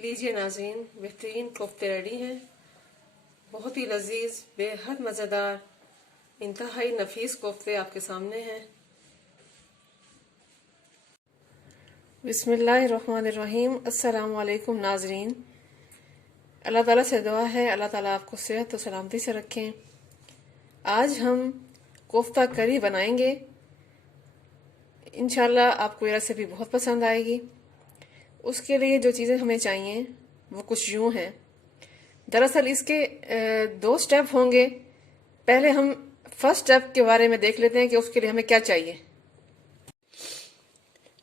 लीजिए नाज़रीन, बेहतरीन कोफ्ते रेडी हैं। बहुत ही लजीज, बेहद मज़ेदार, इंतहाई नफीस कोफ्ते आपके सामने हैं। बिस्मिल्लाहिर्रहमानिर्रहीम। अस्सलाम वालेकुम नाज़रीन। अल्लाह ताला से दुआ है अल्लाह ताला आपको सेहत और सलामती से रखें। आज हम कोफ्ता करी बनाएंगे। इंशाल्लाह आपको ये रेसिपी बहुत पसंद आएगी। उसके लिए जो चीज़ें हमें चाहिए वो कुछ यूँ हैं। दरअसल इसके दो स्टेप होंगे। पहले हम फर्स्ट स्टेप के बारे में देख लेते हैं कि उसके लिए हमें क्या चाहिए।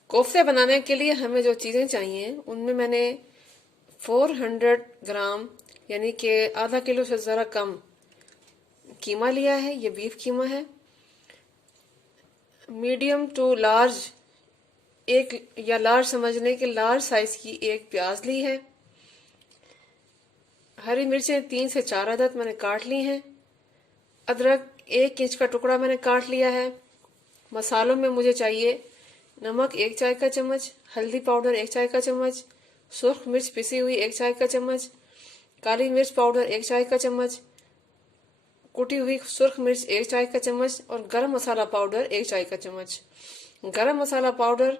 कोफ्ते बनाने के लिए हमें जो चीज़ें चाहिए उनमें मैंने 400 ग्राम यानी कि आधा किलो से ज़रा कम कीमा लिया है। ये बीफ कीमा है। मीडियम टू लार्ज एक या लार्ज समझने के लार्ज साइज की एक प्याज ली है। हरी मिर्चें 3 से 4 अदद मैंने काट ली हैं। अदरक 1 इंच का टुकड़ा मैंने काट लिया है। मसालों में मुझे चाहिए नमक 1 चाय का चम्मच, हल्दी पाउडर 1 चाय का चम्मच, सुर्ख मिर्च पिसी हुई 1 चाय का चम्मच, काली मिर्च पाउडर 1 चाय का चम्मच, कुटी हुई सुर्ख मिर्च 1 चाय का चम्मच और गरम मसाला पाउडर 1 चाय का चम्मच। गरम मसाला पाउडर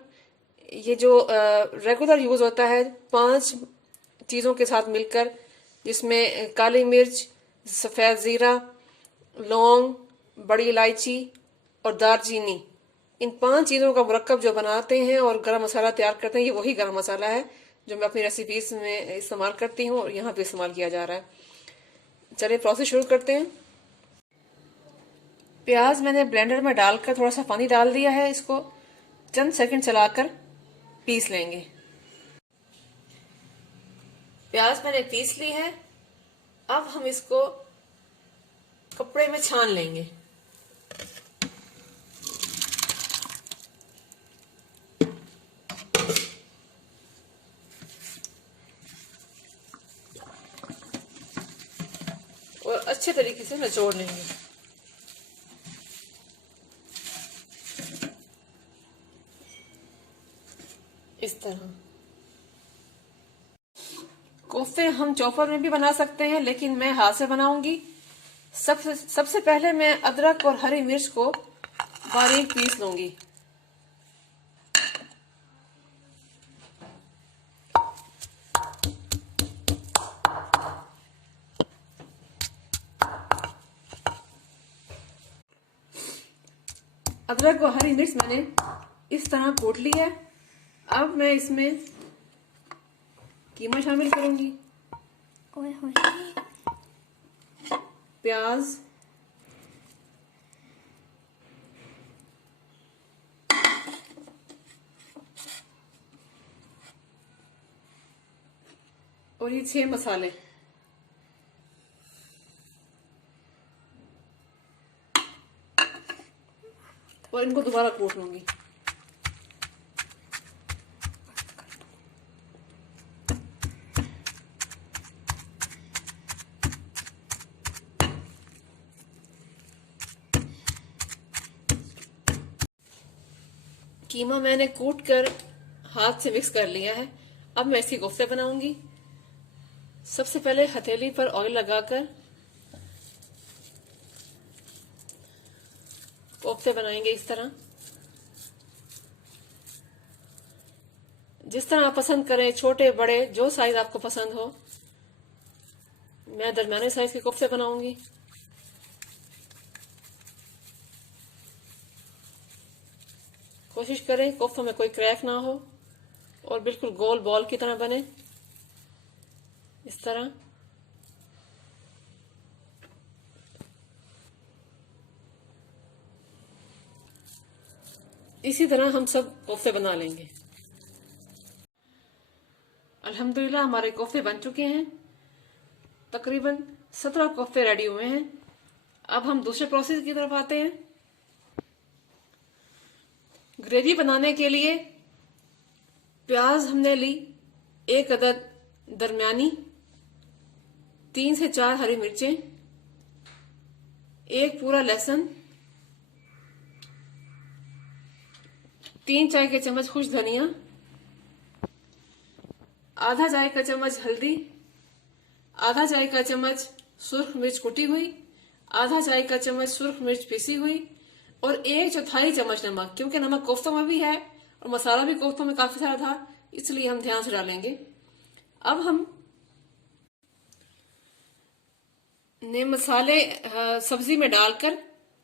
ये जो रेगुलर यूज होता है 5 चीज़ों के साथ मिलकर, जिसमें काली मिर्च, सफ़ेद ज़ीरा, लौंग, बड़ी इलायची और दालचीनी, इन 5 चीज़ों का मुरक्कब जो बनाते हैं और गरम मसाला तैयार करते हैं, ये वही गरम मसाला है जो मैं अपनी रेसिपीज में इस्तेमाल करती हूँ और यहाँ पे इस्तेमाल किया जा रहा है। चलिए प्रोसेस शुरू करते हैं। प्याज मैंने ब्लेंडर में डालकर थोड़ा सा पानी डाल दिया है। इसको चंद सेकंड चलाकर पीस लेंगे। प्याज मैंने पीस ली है। अब हम इसको कपड़े में छान लेंगे। और अच्छे तरीके से निचोड़ लेंगे। इस तरह कोफ्ते हम चॉपर में भी बना सकते हैं, लेकिन मैं हाथ से बनाऊंगी। सबसे पहले मैं अदरक और हरी मिर्च को बारीक पीस लूंगी। अदरक और हरी मिर्च मैंने इस तरह कूट ली है। अब मैं इसमें कीमा शामिल करूंगी, प्याज, और ये 6 मसाले। और इनको दोबारा कूट लूंगी। कीमा मैंने कूट कर हाथ से मिक्स कर लिया है। अब मैं इसकी कोफ्ते बनाऊंगी। सबसे पहले हथेली पर ऑयल लगाकर कोफ्ते बनाएंगे इस तरह। जिस तरह आप पसंद करें, छोटे बड़े जो साइज आपको पसंद हो। मैं दरमियाने साइज के कोफ्ते बनाऊंगी। कोशिश करें कोफ्तों में कोई क्रैक ना हो और बिल्कुल गोल बॉल की तरह बने। इस तरह इसी तरह हम सब कोफ्ते बना लेंगे। अल्हम्दुलिल्लाह हमारे कोफ्ते बन चुके हैं। तकरीबन 17 कोफ्ते रेडी हुए हैं। अब हम दूसरे प्रोसेस की तरफ आते हैं। ग्रेवी बनाने के लिए प्याज हमने ली 1 अदद दरमियानी, 3 से 4 हरी मिर्चें, 1 पूरा लहसुन, 3 चाय के चम्मच खुश धनिया, आधा चाय का चम्मच हल्दी, आधा चाय का चम्मच सुर्ख मिर्च कुटी हुई, आधा चाय का चम्मच सुर्ख मिर्च पीसी हुई और 1/4 चम्मच नमक। क्योंकि नमक कोफ्तों में भी है और मसाला भी कोफ्तों में काफी सारा था, इसलिए हम ध्यान से डालेंगे। अब हम ने मसाले सब्जी में डालकर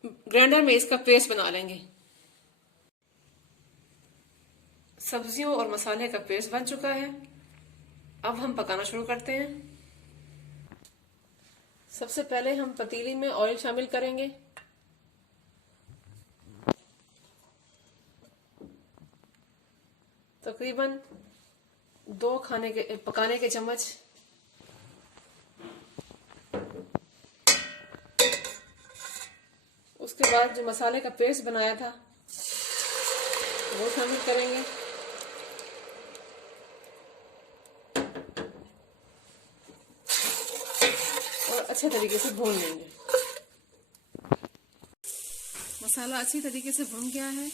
ग्राइंडर में इसका पेस्ट बना लेंगे। सब्जियों और मसाले का पेस्ट बन चुका है। अब हम पकाना शुरू करते हैं। सबसे पहले हम पतीली में ऑयल शामिल करेंगे। तकरीबन 2 पकाने के चम्मच। उसके बाद जो मसाले का पेस्ट बनाया था वो शामिल करेंगे। और अच्छे तरीके से भून लेंगे। मसाला अच्छी तरीके से भून गया है,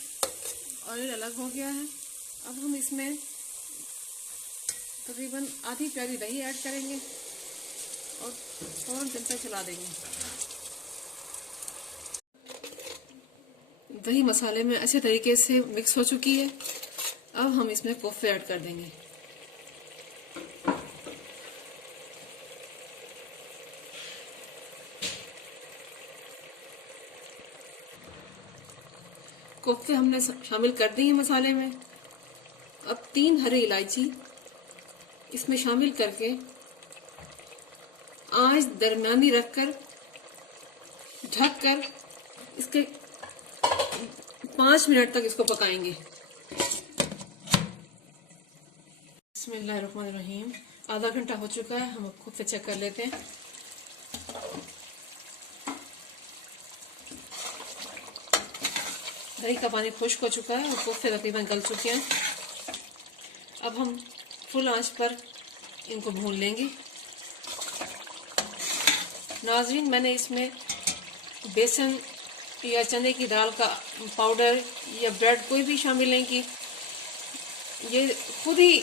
ऑयल अलग हो गया है। अब हम इसमें तकरीबन आधी प्याली दही ऐड करेंगे और फौरन चमचा चला देंगे। दही मसाले में अच्छे तरीके से मिक्स हो चुकी है। अब हम इसमें कोफ्ते ऐड कर देंगे। कोफ्ते हमने शामिल कर दी है मसाले में। अब 3 हरी इलायची इसमें शामिल करके आंच दरमियानी रखकर ढककर इसके 5 मिनट तक इसको पकाएंगे। बिस्मिल्लाहिर्रहमानिर्रहीम। आधा घंटा हो चुका है, हम खुद से चेक कर लेते हैं। दही का पानी खुश्क हो चुका है और कोफ्ते तकरीबन गल चुके हैं। अब हम फुल आंच पर इनको भून लेंगे। नाज़रीन, मैंने इसमें बेसन या चने की दाल का पाउडर या ब्रेड कोई भी शामिल नहीं की। ये खुद ही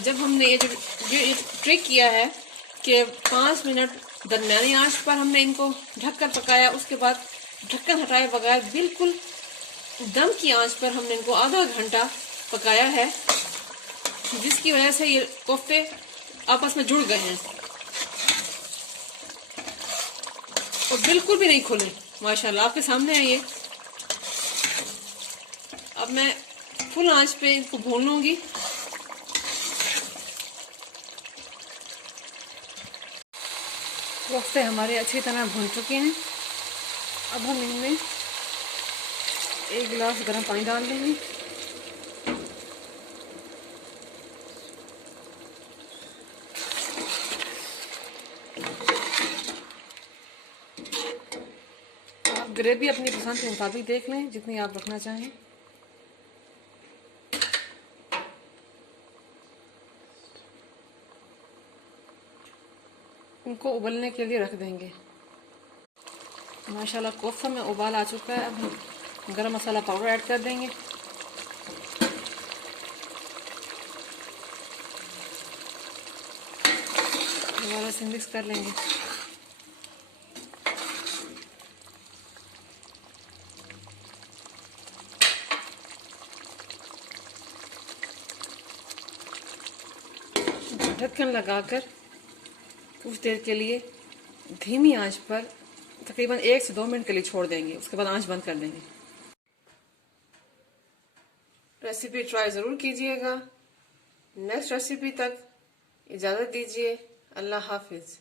जब हमने ये ट्रिक किया है कि 5 मिनट दरमियानी आंच पर हमने इनको ढककर पकाया, उसके बाद ढक्कन हटाए बगैर बिल्कुल दम की आंच पर हमने इनको आधा घंटा पकाया है, जिसकी वजह से ये कोफ्ते आपस में जुड़ गए हैं और बिल्कुल भी नहीं खुले। माशाल्लाह आपके सामने है ये। अब मैं फुल आंच पे इनको भून लूंगी। कोफ्ते हमारे अच्छी तरह भून चुके हैं। अब हम इनमें 1 गिलास गर्म पानी डाल देंगे। आप ग्रेवी अपनी पसंद के मुताबिक देख लें, जितनी आप रखना चाहें। इनको उबलने के लिए रख देंगे। माशाल्लाह कोफ्ता में उबाल आ चुका है। अब हम गरम मसाला पाउडर ऐड कर देंगे। दोबारा से मिक्स कर लेंगे। ढक्कन लगाकर कुछ देर के लिए धीमी आंच पर तकरीबन 1 से 2 मिनट के लिए छोड़ देंगे। उसके बाद आंच बंद कर देंगे। रेसिपी ट्राई ज़रूर कीजिएगा। नेक्स्ट रेसिपी तक इजाज़त दीजिए। अल्लाह हाफिज़।